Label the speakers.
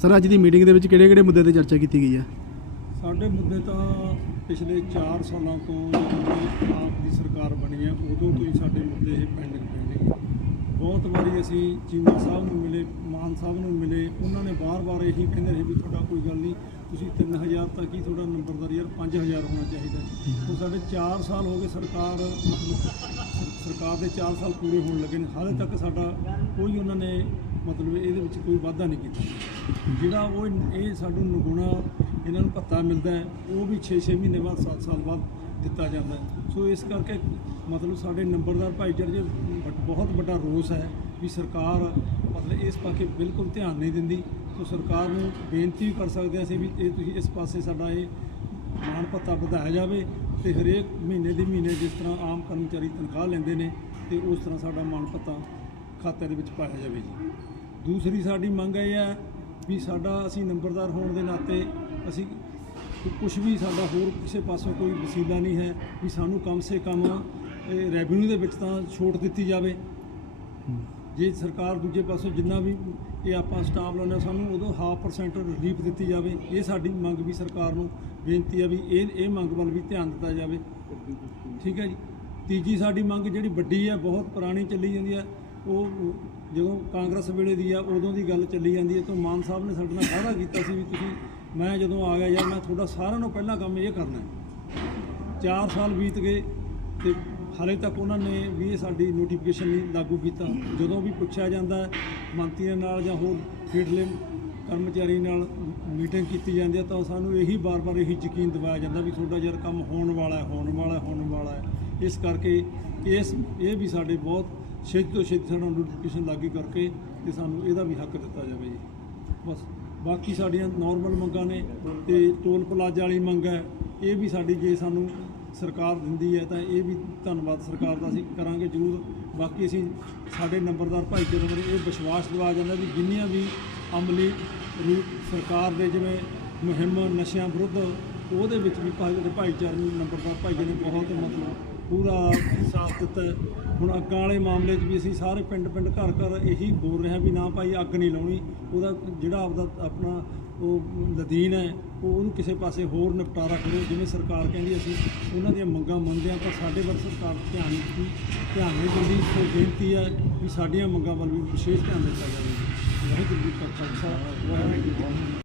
Speaker 1: Sir, ਅੱਜ ਦੀ meeting ਦੇ ਵਿੱਚ ਕਿਹੜੇ-ਕਿਹੜੇ ਮੁੱਦੇ ਤੇ ਚਰਚਾ ਕੀਤੀ ਗਈ ਹੈ
Speaker 2: ਸਾਡੇ ਮੁੱਦੇ ਤਾਂ ਪਿਛਲੇ 4 ਸਾਲਾਂ ਤੋਂ ਜਦੋਂ ਦੀ ਆਪ ਦੀ ਸਰਕਾਰ ਬਣੀ ਹੈ ਉਦੋਂ ਤੋਂ ਹੀ ਸਾਡੇ ਮੁੱਦੇ ਇਹ ਪੈਂਡਿੰਗ ਪਏ ਬਹੁਤ ਵਾਰੀ ਅਸੀਂ ਚੀਮਾ ਸਾਹਿਬ ਨੂੰ ਮਿਲੇ, ਮਾਨ ਸਾਹਿਬ ਨੂੰ ਮਿਲੇ, ਉਹਨਾਂ ਨੇ ਬਾਰ-ਬਾਰ ਇਹੀ ਕਹਿੰਦੇ ਰਹੇ ਵੀ ਤੁਹਾਡਾ ਕੋਈ ਗੱਲ ਨਹੀਂ, ਤੁਸੀਂ 3000 ਤੱਕ ਹੀ ਤੁਹਾਡਾ ਨੰਬਰਦਾਰ ਯਾਰ 5000 ਹੋਣਾ ਚਾਹੀਦਾ। ਹੁਣ ਸਾਡੇ 4 ਸਾਲ ਹੋ ਗਏ ਸਰਕਾਰ, ਮਤਲਬ ਸਰਕਾਰ ਦੇ 4 ਸਾਲ ਪੂਰੇ ਹੋਣ ਲੱਗੇ ਨੇ, ਹਾਲੇ ਤੱਕ ਸਾਡਾ ਕੋਈ ਉਹਨਾਂ ਨੇ ਮਤਲਬ ਇਹਦੇ ਵਿੱਚ ਕੋਈ ਵਾਧਾ ਨਹੀਂ ਕੀਤਾ। ਜਿਹੜਾ ਉਹ ਇਹ ਸਾਨੂੰ ਨਗੁਣਾ ਇਹਨਾਂ ਨੂੰ ਭੱਤਾ ਮਿਲਦਾ ਹੈ, ਉਹ ਵੀ 6-6 ਮਹੀਨੇ ਬਾਅਦ 7 ਸਾਲ ਬਾਅਦ ਦਿੱਤਾ ਜਾਂਦਾ ਸੋ ਇਸ ਕਰਕੇ ਮਤਲਬ ਸਾਡੇ ਨੰਬਰਦਾਰ ਭਾਈਚਾਰੇ 'ਚ ਬਹੁਤ ਵੱਡਾ ਰੋਸ ਹੈ ਵੀ ਸਰਕਾਰ ਮਤਲਬ ਇਸ ਪਾਸੇ ਬਿਲਕੁਲ ਧਿਆਨ ਨਹੀਂ ਦਿੰਦੀ। ਸੋ ਸਰਕਾਰ ਨੂੰ ਬੇਨਤੀ ਵੀ ਕਰ ਸਕਦੇ ਅਸੀਂ ਵੀ ਇਹ ਤੁਸੀਂ ਇਸ ਪਾਸੇ ਸਾਡਾ ਇਹ ਮਾਣ ਭੱਤਾ ਵਧਾਇਆ ਜਾਵੇ ਤੇ ਹਰੇਕ ਮਹੀਨੇ ਦੀ ਮਹੀਨੇ ਜਿਸ ਤਰ੍ਹਾਂ ਆਮ ਕਰਮਚਾਰੀ ਤਨਖਾਹ ਲੈਂਦੇ ਨੇ ਤੇ ਉਸ ਤਰ੍ਹਾਂ ਸਾਡਾ ਮਾਣ ਭੱਤਾ ਖਾਤੇ ਦੇ ਵਿੱਚ ਪਾਇਆ ਜਾਵੇ ਜੀ। ਦੂਸਰੀ ਸਾਡੀ ਮੰਗ ਇਹ ਹੈ ਵੀ ਸਾਡਾ ਅਸੀਂ ਨੰਬਰਦਾਰ ਹੋਣ ਦੇ ਨਾਤੇ ਅਸੀਂ ਕੁਝ ਵੀ ਸਾਡਾ ਹੋਰ ਕਿਸੇ ਪਾਸੋਂ ਕੋਈ ਵਸੀਲਾ ਨਹੀਂ ਹੈ ਵੀ ਸਾਨੂੰ ਕਮ ਸੇ ਕਮ ਰੈਵਨਿਊ ਦੇ ਵਿੱਚ ਤਾਂ ਛੋਟ ਦਿੱਤੀ ਜਾਵੇ। ਜੇ ਸਰਕਾਰ ਦੂਜੇ ਪਾਸੋਂ ਜਿੰਨਾ ਵੀ ਇਹ ਆਪਾਂ ਸਟਾਫ ਲਾਉਂਦੇ ਹਾਂ, ਸਾਨੂੰ ਉਦੋਂ ਹਾਫ ਪਰਸੈਂਟ ਰਿਲੀਫ ਦਿੱਤੀ ਜਾਵੇ। ਇਹ ਸਾਡੀ ਮੰਗ ਵੀ ਸਰਕਾਰ ਨੂੰ ਬੇਨਤੀ ਆ ਵੀ ਇਹ ਇਹ ਮੰਗ ਵੱਲ ਵੀ ਧਿਆਨ ਦਿੱਤਾ ਜਾਵੇ। ਠੀਕ ਹੈ ਜੀ। ਤੀਜੀ ਸਾਡੀ ਮੰਗ ਜਿਹੜੀ ਵੱਡੀ ਹੈ, ਬਹੁਤ ਪੁਰਾਣੀ ਚੱਲੀ ਜਾਂਦੀ ਹੈ। ਉਹ ਜਦੋਂ ਕਾਂਗਰਸ ਵੇਲੇ ਦੀ ਆ, ਉਦੋਂ ਦੀ ਗੱਲ ਚੱਲੀ ਜਾਂਦੀ ਹੈ ਤਾਂ ਮਾਨ ਸਾਹਿਬ ਨੇ ਸਾਡੇ ਨਾਲ ਵਾਅਦਾ ਕੀਤਾ ਸੀ ਵੀ ਤੁਸੀਂ, ਮੈਂ ਜਦੋਂ ਆ ਗਿਆ ਯਾਰ, ਮੈਂ ਤੁਹਾਡਾ ਸਾਰਿਆਂ ਨੂੰ ਪਹਿਲਾ ਕੰਮ ਇਹ ਕਰਨਾ ਹੈ। 4 ਸਾਲ ਬੀਤ ਗਏ ਤੇ ਹਾਲੇ ਤੱਕ ਉਹਨਾਂ ਨੇ ਵੀ ਇਹ ਸਾਡੀ ਨੋਟੀਫਿਕੇਸ਼ਨ ਨਹੀਂ ਲਾਗੂ ਕੀਤਾ। ਜਦੋਂ ਵੀ ਪੁੱਛਿਆ ਜਾਂਦਾ ਮੰਤਰੀਆਂ ਨਾਲ ਜਾਂ ਹੋਰ ਹੇਠਲੇ ਕਰਮਚਾਰੀ ਨਾਲ ਮੀਟਿੰਗ ਕੀਤੀ ਜਾਂਦੀ ਹੈ ਤਾਂ ਸਾਨੂੰ ਇਹੀ ਬਾਰ-ਬਾਰ ਇਹੀ ਯਕੀਨ ਦਿਵਾਇਆ ਜਾਂਦਾ ਵੀ ਤੁਹਾਡਾ ਯਾਰ ਕੰਮ ਹੋਣ ਵਾਲਾ ਹੈ, ਹੋਣ ਵਾਲਾ ਹੈ, ਹੋਣ ਵਾਲਾ ਹੈ। ਇਸ ਕਰਕੇ ਇਸ, ਇਹ ਵੀ ਸਾਡੇ ਬਹੁਤ ਛੇਤੀ ਤੋਂ ਛੇਤੀ ਸਾਡਾ ਨੋਟੀਫਿਕੇਸ਼ਨ ਲਾਗੂ ਕਰਕੇ ਤੇ ਸਾਨੂੰ ਇਹਦਾ ਵੀ ਹੱਕ ਦਿੱਤਾ ਜਾਵੇ ਜੀ। ਬਸ, ਬਾਕੀ ਸਾਡੀਆਂ ਨਾਰਮਲ ਮੰਗਾਂ ਨੇ ਤੇ ਟੋਲ ਪਲਾਜ਼ਾ ਵਾਲੀ ਮੰਗ ਹੈ, ਇਹ ਵੀ ਸਾਡੀ ਜੇ ਸਾਨੂੰ ਸਰਕਾਰ ਦਿੰਦੀ ਹੈ ਤਾਂ ਇਹ ਵੀ ਧੰਨਵਾਦ ਸਰਕਾਰ ਦਾ ਅਸੀਂ ਕਰਾਂਗੇ ਜ਼ਰੂਰ। ਬਾਕੀ ਅਸੀਂ ਸਾਡੇ ਨੰਬਰਦਾਰ ਭਾਈਚਾਰੇ ਨੂੰ ਇਹ ਵਿਸ਼ਵਾਸ ਦਿਵਾਇਆ ਜਾਂਦਾ ਵੀ ਜਿੰਨੀਆਂ ਵੀ ਅਮਲੀ ਰੂਪ ਸਰਕਾਰ ਦੇ ਜਿਵੇਂ ਮੁਹਿੰਮ ਨਸ਼ਿਆਂ ਵਿਰੁੱਧ ਉਹਦੇ ਵਿੱਚ ਵੀ ਭਾਈ ਭਾਈਚਾਰੇ ਨੂੰ ਨੰਬਰਦਾਰ ਭਾਈਚਾਰੇ ਨੇ ਬਹੁਤ ਮਤਲਬ ਪੂਰਾ ਸਾਥ ਦਿੱਤਾ ਹੁਣ ਅੱਗਾਂ ਵਾਲੇ ਮਾਮਲੇ 'ਚ ਵੀ ਅਸੀਂ ਸਾਰੇ ਪਿੰਡ ਪਿੰਡ ਘਰ ਘਰ ਇਹੀ ਬੋਲ ਰਹੇ ਹਾਂ ਵੀ ਨਾ ਭਾਈ ਅੱਗ ਨਹੀਂ ਲਾਉਣੀ, ਉਹਦਾ ਜਿਹੜਾ ਆਪਦਾ ਆਪਣਾ ਉਹ ਨਦੀਨ ਹੈ, ਉਹ ਉਹਨੂੰ ਕਿਸੇ ਪਾਸੇ ਹੋਰ ਨਿਪਟਾਰਾ ਕਰੋ। ਜਿਵੇਂ ਸਰਕਾਰ ਕਹਿੰਦੀ ਅਸੀਂ ਉਹਨਾਂ ਦੀਆਂ ਮੰਗਾਂ ਮੰਨਦੇ ਹਾਂ, ਪਰ ਸਾਡੇ ਵੱਲ ਸਰਕਾਰ ਧਿਆਨ ਨਹੀਂ ਧਿਆਨ ਨਹੀਂ ਦਿੰਦੀ। ਸੋ ਬੇਨਤੀ ਹੈ ਵੀ ਸਾਡੀਆਂ ਮੰਗਾਂ ਵੱਲ ਵੀ ਵਿਸ਼ੇਸ਼ ਧਿਆਨ ਦਿੱਤਾ ਜਾਵੇ। ਵਾਹਿਗੁਰੂ ਜੀ ਕਾ ਖਾਲਸਾ, ਵਾਹਿਗੁਰੂ